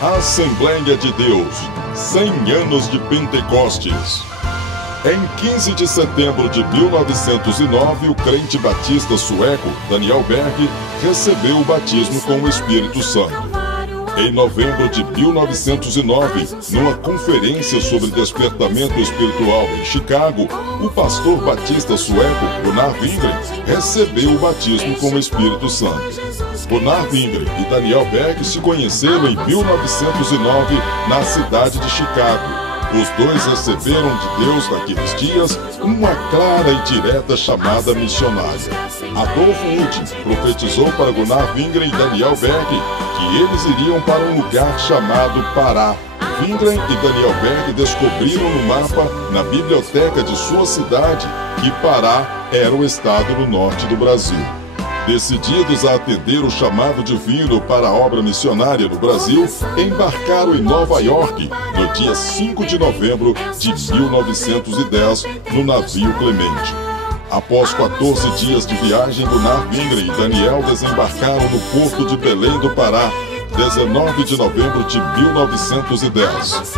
Assembleia de Deus, 100 anos de Pentecostes. Em 15 de setembro de 1909, o crente batista sueco Daniel Berg recebeu o batismo com o Espírito Santo. Em novembro de 1909, numa conferência sobre despertamento espiritual em Chicago, o pastor batista sueco Gunnar Wingren recebeu o batismo com o Espírito Santo. Gunnar Wingren e Daniel Berg se conheceram em 1909 na cidade de Chicago. Os dois receberam de Deus naqueles dias uma clara e direta chamada missionária. Adolf Hütten profetizou para Gunnar Wingren e Daniel Berg que eles iriam para um lugar chamado Pará. Wingren e Daniel Berg descobriram no mapa, na biblioteca de sua cidade, que Pará era o estado no norte do Brasil. Decididos a atender o chamado divino para a obra missionária no Brasil, embarcaram em Nova York no dia 5 de novembro de 1910 no navio Clemente. Após 14 dias de viagem, Gunnar Wingren e Daniel desembarcaram no porto de Belém do Pará, 19 de novembro de 1910.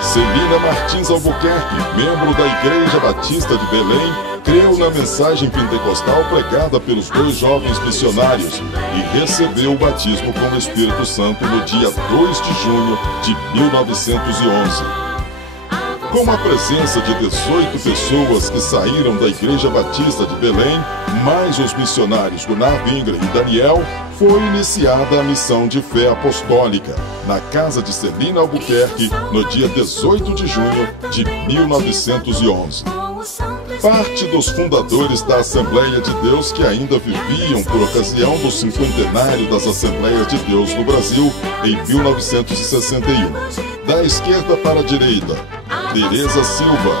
Celina Martins Albuquerque, membro da Igreja Batista de Belém, creu na mensagem pentecostal pregada pelos dois jovens missionários e recebeu o batismo com o Espírito Santo no dia 2 de junho de 1911. Com a presença de 18 pessoas que saíram da Igreja Batista de Belém, mais os missionários Gunnar Wingren e Daniel, foi iniciada a missão de fé apostólica na casa de Celina Albuquerque no dia 18 de junho de 1911. Parte dos fundadores da Assembleia de Deus que ainda viviam por ocasião do cinquentenário das Assembleias de Deus no Brasil em 1961. Da esquerda para a direita, Tereza Silva,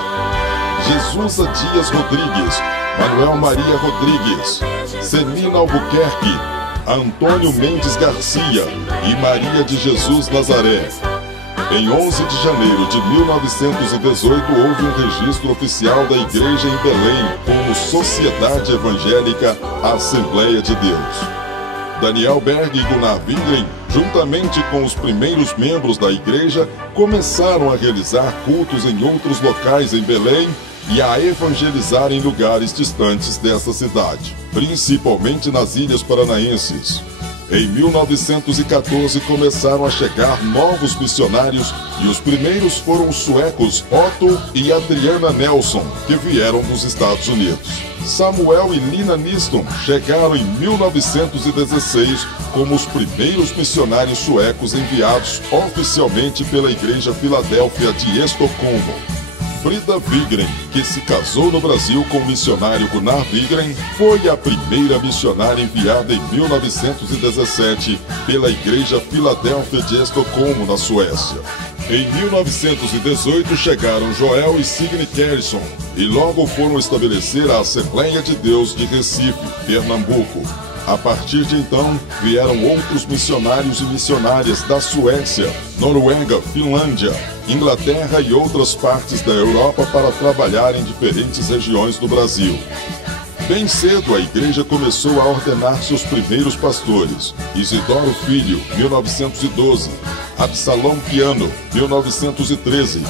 Jesusa Dias Rodrigues, Manuel Maria Rodrigues, Celina Albuquerque, Antônio Mendes Garcia e Maria de Jesus Nazaré. Em 11 de janeiro de 1918, houve um registro oficial da igreja em Belém como Sociedade Evangélica Assembleia de Deus. Daniel Berg e Gunnar Wingren, juntamente com os primeiros membros da igreja, começaram a realizar cultos em outros locais em Belém e a evangelizar em lugares distantes dessa cidade, principalmente nas Ilhas Paranaenses. Em 1914 começaram a chegar novos missionários e os primeiros foram os suecos Otto e Adriana Nelson, que vieram dos Estados Unidos. Samuel e Lina Niston chegaram em 1916 como os primeiros missionários suecos enviados oficialmente pela Igreja Filadélfia de Estocolmo. Frida Wigren, que se casou no Brasil com o missionário Gunnar Wingren, foi a primeira missionária enviada em 1917 pela Igreja Filadélfia de Estocolmo, na Suécia. Em 1918 chegaram Joel e Signe Kerrison e logo foram estabelecer a Assembleia de Deus de Recife, Pernambuco. A partir de então, vieram outros missionários e missionárias da Suécia, Noruega, Finlândia, Inglaterra e outras partes da Europa para trabalhar em diferentes regiões do Brasil. Bem cedo, a igreja começou a ordenar seus primeiros pastores: Isidoro Filho, 1912, Absalão Piano, 1913,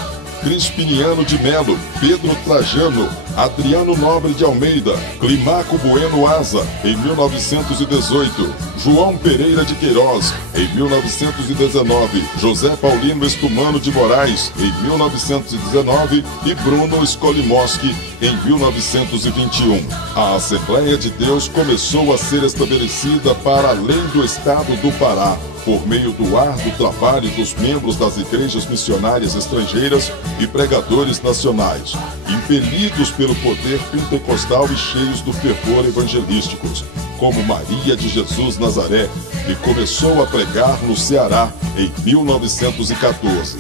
Crispiniano de Melo, Pedro Trajano, Adriano Nobre de Almeida, Climaco Bueno Asa, em 1918, João Pereira de Queiroz, em 1919, José Paulino Estumano de Moraes, em 1919 e Bruno Skolimoski, em 1921. A Assembleia de Deus começou a ser estabelecida para além do estado do Pará, por meio do árduo trabalho dos membros das igrejas missionárias estrangeiras e pregadores nacionais, impelidos pelo poder pentecostal e cheios do fervor evangelísticos, como Maria de Jesus Nazaré, que começou a pregar no Ceará em 1914.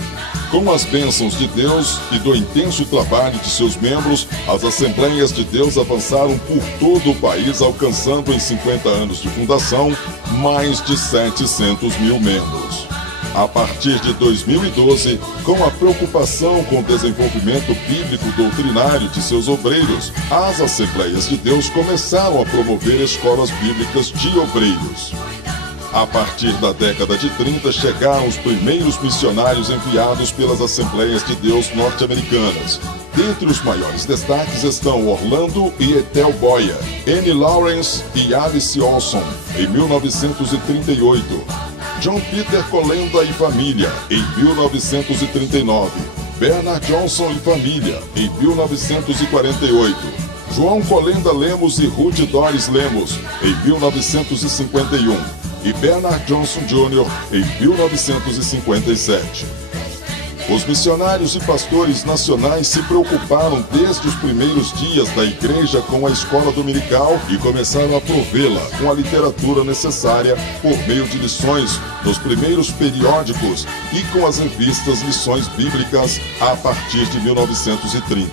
Com as bênçãos de Deus e do intenso trabalho de seus membros, as Assembleias de Deus avançaram por todo o país, alcançando em 50 anos de fundação mais de 700 mil membros. A partir de 2012, com a preocupação com o desenvolvimento bíblico doutrinário de seus obreiros, as Assembleias de Deus começaram a promover escolas bíblicas de obreiros. A partir da década de 30, chegaram os primeiros missionários enviados pelas Assembleias de Deus norte-americanas. Dentre os maiores destaques estão Orlando e Ethel Boyer, Annie Lawrence e Alice Olson, em 1938. John Peter Colenda e família, em 1939. Bernard Johnson e família, em 1948. João Colenda Lemos e Ruth Doris Lemos, em 1951. E Bernard Johnson Jr., em 1957. Os missionários e pastores nacionais se preocuparam desde os primeiros dias da igreja com a escola dominical e começaram a provê-la com a literatura necessária por meio de lições nos primeiros periódicos e com as revistas Lições Bíblicas a partir de 1930.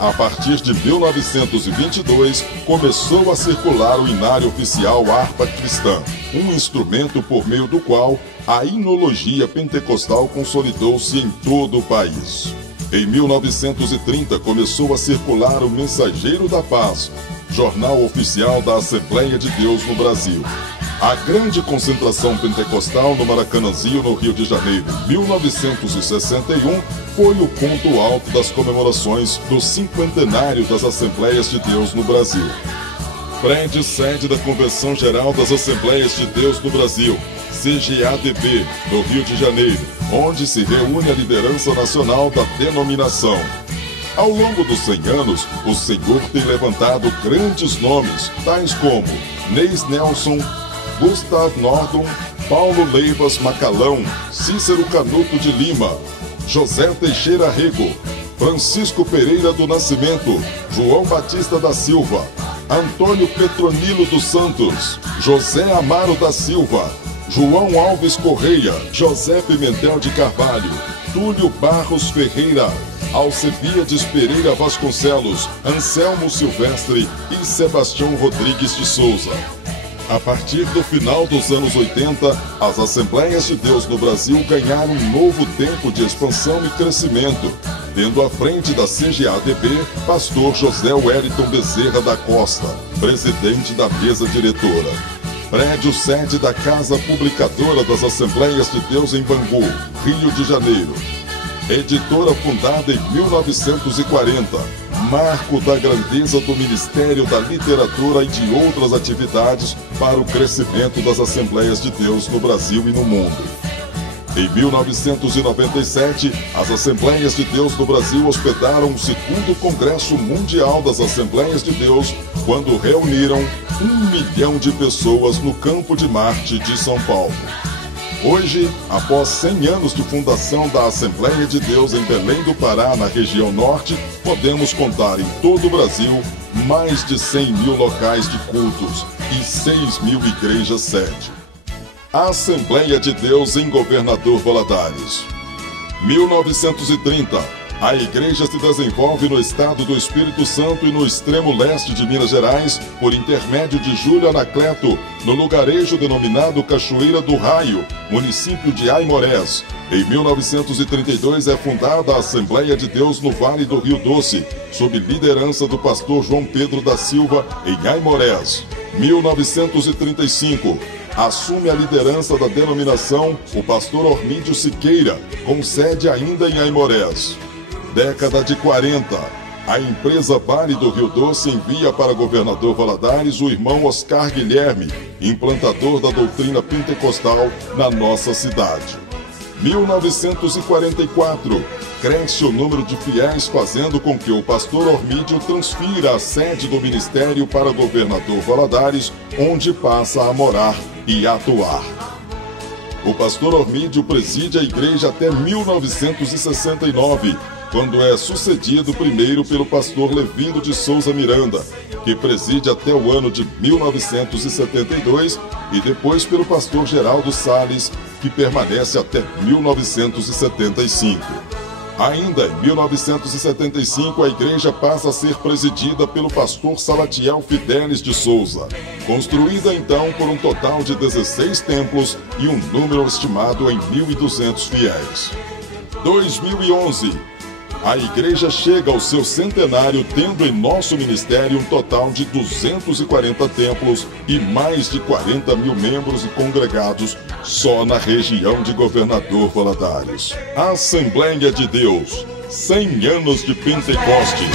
A partir de 1922, começou a circular o inário oficial Harpa Cristã, um instrumento por meio do qual a hinologia pentecostal consolidou-se em todo o país. Em 1930, começou a circular o Mensageiro da Paz, jornal oficial da Assembleia de Deus no Brasil. A grande concentração pentecostal no Maracanãzinho, no Rio de Janeiro, em 1961, foi o ponto alto das comemorações do cinquentenário das Assembleias de Deus no Brasil. Prédio sede da Convenção Geral das Assembleias de Deus no Brasil, CGADB, no Rio de Janeiro, onde se reúne a liderança nacional da denominação. Ao longo dos 100 anos, o Senhor tem levantado grandes nomes, tais como Neis Nelson, Gustav Nordum, Paulo Leivas Macalão, Cícero Canuto de Lima, José Teixeira Rego, Francisco Pereira do Nascimento, João Batista da Silva, Antônio Petronilo dos Santos, José Amaro da Silva, João Alves Correia, José Pimentel de Carvalho, Túlio Barros Ferreira, Alcebiades Pereira Vasconcelos, Anselmo Silvestre e Sebastião Rodrigues de Souza. A partir do final dos anos 80, as Assembleias de Deus no Brasil ganharam um novo tempo de expansão e crescimento, tendo à frente da CGADB, pastor José Wellington Bezerra da Costa, presidente da mesa diretora. Prédio sede da Casa Publicadora das Assembleias de Deus em Bangu, Rio de Janeiro. Editora fundada em 1940, marco da grandeza do Ministério da Literatura e de outras atividades para o crescimento das Assembleias de Deus no Brasil e no mundo. Em 1997, as Assembleias de Deus no Brasil hospedaram o 2º Congresso Mundial das Assembleias de Deus, quando reuniram 1 milhão de pessoas no Campo de Marte de São Paulo. Hoje, após 100 anos de fundação da Assembleia de Deus em Belém do Pará, na região norte, podemos contar em todo o Brasil mais de 100 mil locais de cultos e 6 mil igrejas sede. A Assembleia de Deus em Governador Valadares. 1930. A igreja se desenvolve no estado do Espírito Santo e no extremo leste de Minas Gerais, por intermédio de Júlio Anacleto, no lugarejo denominado Cachoeira do Raio, município de Aimorés. Em 1932 é fundada a Assembleia de Deus no Vale do Rio Doce, sob liderança do pastor João Pedro da Silva, em Aimorés. 1935. Assume a liderança da denominação o pastor Ormídio Siqueira, com sede ainda em Aimorés. Década de 40. A empresa Vale do Rio Doce envia para Governador Valadares o irmão Oscar Guilherme, implantador da doutrina pentecostal na nossa cidade. 1944. Cresce o número de fiéis, fazendo com que o pastor Ormídio transfira a sede do ministério para Governador Valadares, onde passa a morar e atuar. O pastor Ormídio preside a igreja até 1969, quando é sucedido primeiro pelo pastor Levindo de Souza Miranda, que preside até o ano de 1972, e depois pelo pastor Geraldo Salles, que permanece até 1975. Ainda em 1975, a igreja passa a ser presidida pelo pastor Salatiel Fidelis de Souza, construída então por um total de 16 templos e um número estimado em 1.200 fiéis. 2011. A igreja chega ao seu centenário tendo em nosso ministério um total de 240 templos e mais de 40 mil membros e congregados só na região de Governador Valadares. Assembleia de Deus, 100 anos de Pentecostes.